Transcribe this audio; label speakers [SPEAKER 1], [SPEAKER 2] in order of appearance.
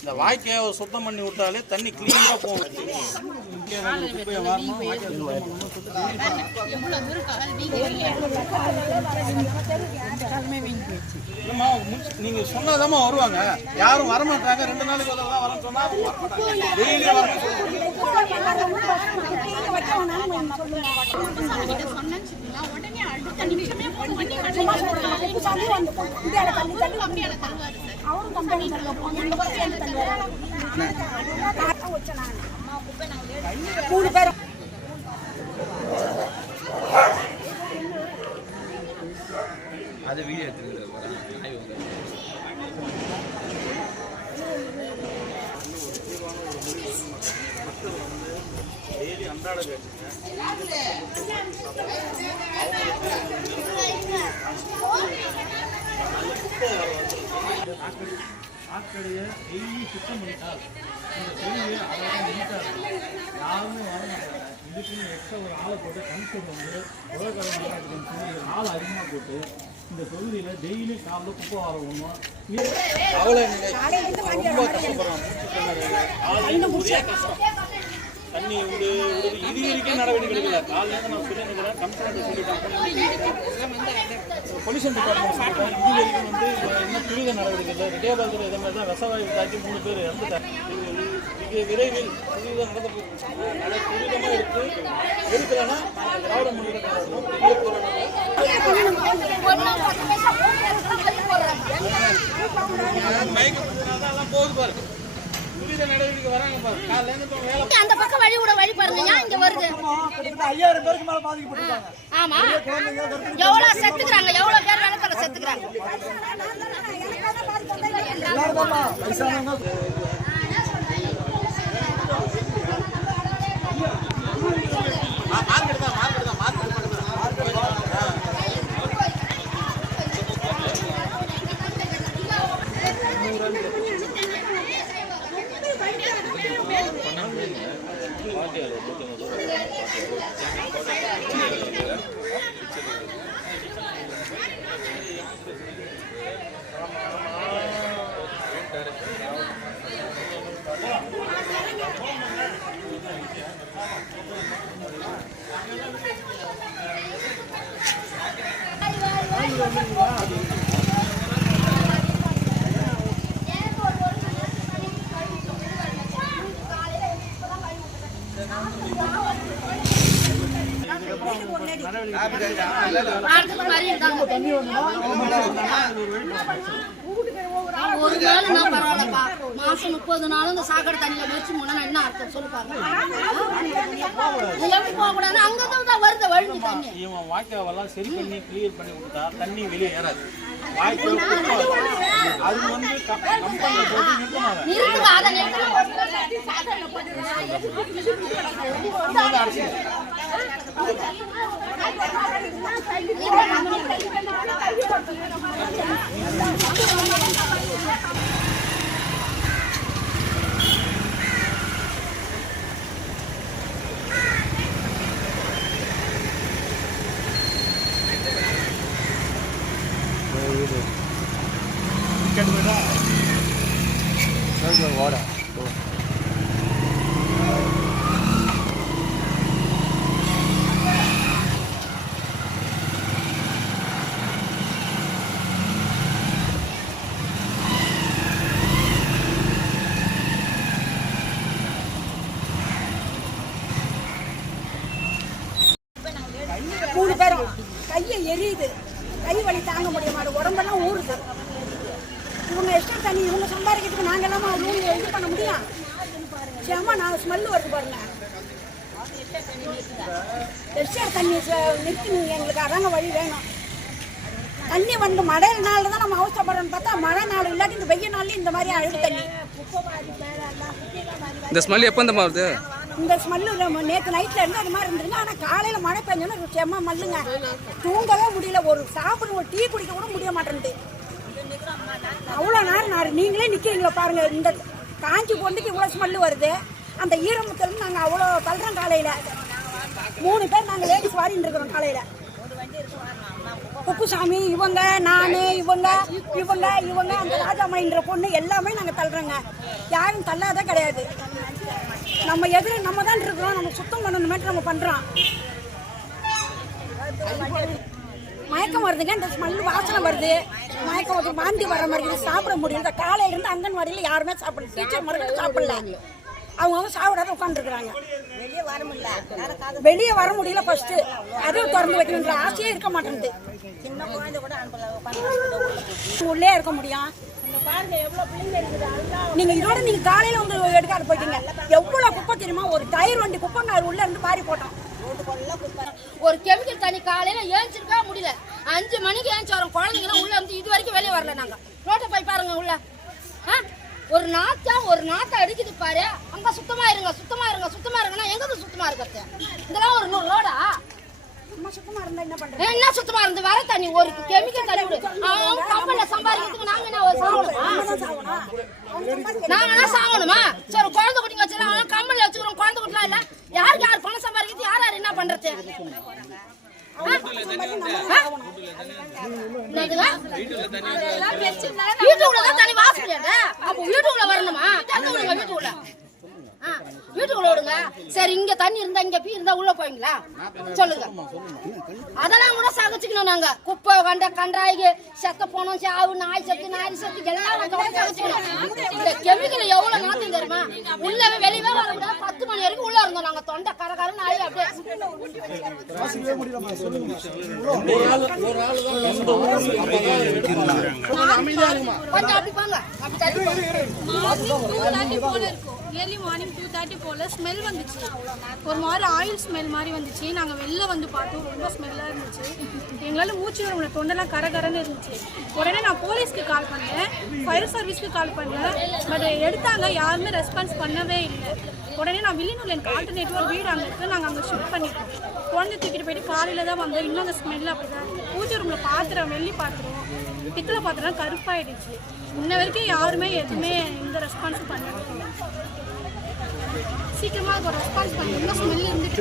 [SPEAKER 1] இந்த வாய்க்காவை சுத்தம் பண்ணி விட்டாலே தண்ணி கிளீனா போகும். நீங்க சொன்னாதாம்மா வருவாங்க. யாரும் வரமாட்டாங்க. ரெண்டு நாளைக்கு
[SPEAKER 2] சொன்னேன்னு வச்சுக்கோங்களேன், உடனே தள்ளி நிமிஷமே phone பண்ணி கண்டிப்பா அப்படியே தள்ளுவாரு
[SPEAKER 3] மூணு பேர்
[SPEAKER 4] அது வீடியோ எடுத்துருக்குது
[SPEAKER 1] டெய்லி அன்றாட ஆட்கடைய டெய்லி சுத்தம் பண்ணிட்டால் இந்த தொழில் அழகாக நீட்டாக இருக்கும் யாருமே வர மாட்டாங்க. இதுக்குன்னு எக்ஸ்ட்ரா ஒரு ஆளை போட்டு கன்சர்ட் வந்து உலகக்கடை மாநாட்டுக்கு சொல்லி ஆள் அதிகமாக போட்டு இந்த தொகுதியில் டெய்லி காலைல குப்பை வர ஒன்றும் ரொம்ப கஷ்டப்படுறோம் தண்ணி விடு வரைக்கும் நடவடிக்கை எடுக்கல காலையில நான் சொல்லியிருக்கிறேன் கம்ப்ளைண்ட் சொல்லிட்டேன் பொல்யூஷன் டிபார்ட்மெண்ட் இது வரைக்கும் வந்து என்ன துரித நடவடிக்கை இல்லை. விஜயபாலத்தில் இதே மாதிரி தான் விஷவாயு தாக்கி மூணு பேர் இறந்துட்டாங்க. விரைவில் நடந்த அதை துரிதமாக எடுத்து எடுக்கலைன்னா திராவிட போகுது பாருங்க.
[SPEAKER 5] அந்த பக்கம் வழி விட வழி பாருங்க. இங்க வருது?
[SPEAKER 6] ஐயாயிரம் பேருக்கு மேல பாதிக்கப்பட்டிருக்காங்க.
[SPEAKER 5] ஆமா. எவ்வளவு செத்துக்கிறாங்க? எவ்வளவு பேர் நிலத்துல செத்துக்கிறாங்க. ஒரு மாதிரி நான் பரவாயில்ல. மாசம் முப்பது நாளும் இந்த சாக்கடை தண்ணியில வச்சு முன்னா என்ன அர்த்தம் சொல்லு பாருங்க. இதுல எப்படி போக கூடாது அங்கதான் தான் வருது வழிஞ்சு தண்ணி.
[SPEAKER 1] இவன் வாய்க்காவெல்லாம் சரி பண்ணி கிளியர் பண்ணி கொடுத்தா தண்ணி வெளியே ஏறாது. அது வந்து கம்பெனி போட்டு நிறுத்தணும்
[SPEAKER 5] நிறுத்துங்க அதை நிறுத்துங்க.
[SPEAKER 4] வாடா.
[SPEAKER 3] மூணு பேரும். கையை எரியுது. கை வலி தாங்க முடிய மாட்டேன் உடம்பெல்லாம் ஊறுது. இவங்க எக்ஸ்ட்ரா தண்ணி இவங்க சம்பாதிக்கிறதுக்கு நாங்கள் எல்லாமா ரூம் இது பண்ண முடியும் சேமா நான் ஸ்மெல் வருது பாருங்க. எக்ஸ்ட்ரா தண்ணி நிறுத்தி நீங்கள் எங்களுக்கு அதாங்க வழி வேணும். தண்ணி வந்து மழை நாள் தான் நம்ம அவசரப்படுறோம்னு பார்த்தா மழை நாள் இல்லாட்டி இந்த வெய்ய நாள்லயும் இந்த மாதிரி அழுகு தண்ணி.
[SPEAKER 4] இந்த ஸ்மெல் எப்போ இந்த மாதிரி வருது?
[SPEAKER 3] இந்த ஸ்மெல்லு நேற்று நைட்டில் இருந்து அது மாதிரி இருந்துருங்க ஆனால் காலையில் மழை பெஞ்சோன்னா செம்ம மல்லுங்க. தூங்கவே முடியல. ஒரு சாப்பிட ஒரு டீ குடிக்க கூட முடிய மாட்டேன்து அவ்வளோ நேரம் நான் நீங்களே நிற்கிறீங்களா பாருங்கள் இந்த காஞ்சி பொண்ணுக்கு இவ்வளோ ஸ்மெல்லு வருது. அந்த ஈரமத்தில் நாங்கள் அவ்வளோ தள்ளுறோம் காலையில். மூணு பேர் நாங்கள் லேடிஸ் வாரின்னு இருக்கிறோம் காலையில். குப்புசாமி இவங்க நான் இவங்க இவங்க இவங்க அந்த ராஜாமணின்ற பொண்ணு எல்லாமே நாங்கள் தள்ளுறோங்க. யாரும் தள்ளாத கிடையாது. நம்ம எதிர நம்ம தான் இருக்கிறோம் நம்ம சுத்தம் பண்ணணுமேட்டு நம்ம பண்றோம். மயக்கம் வருதுங்க இந்த ஸ்மெல் வாசனை வருது. மயக்கம் வருது வாந்தி வர மாதிரி சாப்பிட முடியல. காலையில இருந்து அங்கன்வாடியில் யாருமே சாப்பிடல. டீச்சர் மறுபடியும் சாப்பிடல. அவங்கவுங்க சாப்பிடாத உட்காந்துருக்குறாங்க வெளியே வர முடியல. வெளியே வர முடியல ஃபர்ஸ்ட் அதுவும் திறந்து வைக்கணுன்ற ஆசையே இருக்க மாட்டேங்குது. சின்ன குழந்தை கூட உள்ளே இருக்க முடியும். நீங்க இதோட நீங்க காலையில வந்து எடுக்காத போயிட்டீங்க. தெரியுமா? ஒரு டயர் வண்டி குப்பை நான் உள்ள இருந்து பாரி போட்டோம்.
[SPEAKER 5] ஒரு கெமிக்கல் தண்ணி காலையில ஏஞ்சிருக்கா முடியல. அஞ்சு மணிக்கு ஏஞ்சி வரோம். குழந்தைங்களாம் உள்ள இருந்து இது வரைக்கும் வெளியே வரல நாங்க. ரோட்டை போய் பாருங்க உள்ள? ஒரு நாத்தா ஒரு நாத்தம் அடிக்குது பாரு. அங்க சுத்தமா இருங்க சுத்தமா இருங்க சுத்தமா இருங்கன்னா எங்க சுத்தமா இருக்கிறது? இதெல்லாம் ஒரு நூறு ரோடா
[SPEAKER 3] நம்ம சுத்தமா இருந்தா என்ன பண்றது?
[SPEAKER 5] என்ன சுத்தமா இருந்து? வர தண்ணி ஒரு கெமிக்கல் தண்ணி அவங்க கம்பெனில ஒரு நாங்களாம் சாகணுமா? சரி குழந்தை குட்டிங்க வச்சிருக்கோம் அவங்க கம்பெனில வச்சுக்கிறோம். குழந்தை குட்டிலாம் இல்ல. யாருக்கு யார் பணம் சம்பாதிக்கிறது? யார் யார் என்ன பண்றது? வீட்டுக்குள்ளதான் தனி என்னதுங்க? வீட்டுக்குள்ள வாசல் அப்போ வீட்டுக்குள்ள வரணுமா? வீட்டுக்குள்ள. வீட்டுக்குள்ள விடுங்க சரி இங்க தண்ணி இருந்தா இங்க பீ இருந்தா உள்ள போவீங்களா? சொல்லுங்க. அதெல்லாம் கூட சகிச்சுக்கணும் நாங்க. குப்பை கண்ட கண்டாய்க்கு செத்த போனோம் சாவு நாய் செத்து நாய் செத்து எல்லாம் நாங்க சகிச்சுக்கணும். இந்த கெமிக்கல் எவ்வளவு நாத்தம் தெரியுமா? உள்ளவே வெளியவே வர பத்து மணி வரைக்கும் உள்ள இருந்தோம் நாங்க. தொண்டை கர நாய் அப்படியே கொஞ்சம் அப்படி பாங்க. அப்படி
[SPEAKER 2] ஏர்லி மார்னிங் டூ தேர்ட்டி போல் ஸ்மெல் வந்துச்சு. ஒரு மாதிரி ஆயில் ஸ்மெல் மாதிரி வந்துச்சு. நாங்கள் வெளில வந்து பார்த்தோம். ரொம்ப ஸ்மெல்லாக இருந்துச்சு. எங்களால் மூச்சு வர தொண்டெல்லாம் கரகரன்னு இருந்துச்சு. உடனே நான் போலீஸ்க்கு கால் பண்ணேன். ஃபயர் சர்வீஸ்க்கு கால் பண்ணேன். பட் எடுத்தாங்க. யாருமே ரெஸ்பான்ஸ் பண்ணவே இல்லை. உடனே நான் வில்லியனூர் எனக்கு ஆல்டர்னேட்டிவ் ஒரு வீடு அங்கே இருக்குது நாங்கள் அங்கே ஷிஃப்ட் பண்ணிட்டோம். குழந்தை தூக்கிட்டு போயிட்டு காலையில் தான் வந்தோம். இன்னும் அந்த ஸ்மெல் அப்படி தான் பூஜை ரூமில் பாத்திரம் வெள்ளி பாத்திரம் பித்தளை பாத்திரம் கருப்பாயிடுச்சு. இன்ன வரைக்கும் யாருமே எதுவுமே எந்த ரெஸ்பான்ஸும் பண்ணவே சீக்கிரமாக ஒரு ரெஸ்பான்ஸ் பண்ணி ஸ்மெல் இருந்துட்டு